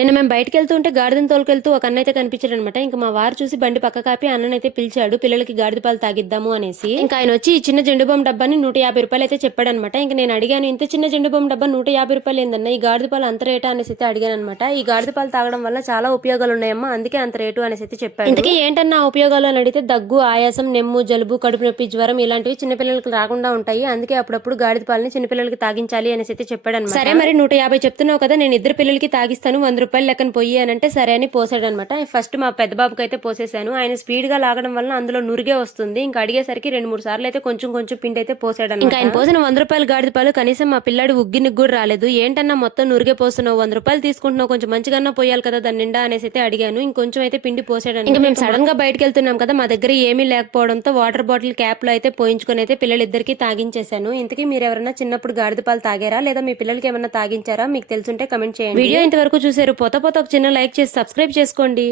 నేను మేము బయటకు వెళ్తుంటే గాడిదని తోలుకెళ్తూ ఒక అన్న అయితే కనిపించాడు అనమాట ఇంకా మా వారు చూసి బండి పక్క కాపి అన్ననైతే పిలిచాడు పిల్లలకి గాడిద పాలు తాగిద్దాము అనేసి. ఇంకా ఆయన వచ్చి ఈ చిన్న జెండు బామ్ డబ్బాని నూట యాభై రూపాయలు అయితే చెప్పాడు అనమాట ఇంకా నేను అడిగాను ఇంత చిన్న జెండు బామ్ డబ్బా నూట యాభై రూపాయలు ఏందన్న? ఈ గాడిద పాలు అంత రేటా అనేసి అయితే అడిగాను అనమాట ఈ గాడిద పాలు తాగడం వల్ల చాలా ఉపయోగాలు ఉన్నాయమ్మా అందుకే అంత రేటు అనేసి అయితే చెప్పాడు. ఇంతకీ ఏంటన్నా ఉపయోగాలు అని అడిగితే దగ్గు ఆయాసం నెమ్ము జలుబు కడుపు నొప్పి జ్వరం ఇలాంటివి చిన్నపిల్లలకి రాకుండా ఉంటాయి. అందుకే అప్పుడప్పుడు గాడిద పాలని చిన్నపిల్లలకి తాగించాలి అనేసి అయితే చెప్పాడు అనమాట సరే మరి నూట యాభై చెప్తున్నావు కదా నేను ఇద్దరు పిల్లలకి తాగిస్తాను వంద రూపాయలు లెక్కన పోయి అని అంటే సరే అని పోసాడు అనమాట ఫస్ట్ మా పెద్ద బాబుకి అయితే పోసేసాను ఆయన స్పీడ్గా లాగడం వల్ల అందులో నురిగే వస్తుంది. ఇంకా అడిగేసరికి రెండు మూడు సార్లు అయితే కొంచెం కొంచెం పిండి అయితే పోసాడు ఇంకా ఆయన పోసిన వంద రూపాయలు గాడిద పాలు కనీసం మా పిల్లాడు ఉగ్గినికి కూడా రాలేదు. ఏంటన్నా మొత్తం నురిగే పోస్తున్నావు? వంద రూపాయలు తీసుకుంటున్నావు? కొంచెం మంచిగా పోయాలి కదా దాని నిండా అనేసి అయితే అడిగాను. ఇంకొంచెం అయితే పిండి పోసాడు ఇంకా మేము సడన్గా బయటకు వెళ్తున్నాం కదా మా దగ్గర ఏమీ లేకపోవడంతో వాటర్ బాటిల్ క్యాప్లో అయితే పోయించుకొని అయితే పిల్లలిద్దరికి తాగించేశాను. ఇంతకీ మీరు ఎవరైనా చిన్నప్పుడు గాడిద పాలు తాగారా? లేదా మీ పిల్లలకి ఏమైనా తాగించారా? మీకు తెలుసుంటే కమెంట్ చేయండి. వీడియో ఇంతవరకు చూసారు పోత పొత ఒక చిన్న లైక్ చేసి సబ్స్క్రైబ్ చేసుకోండి.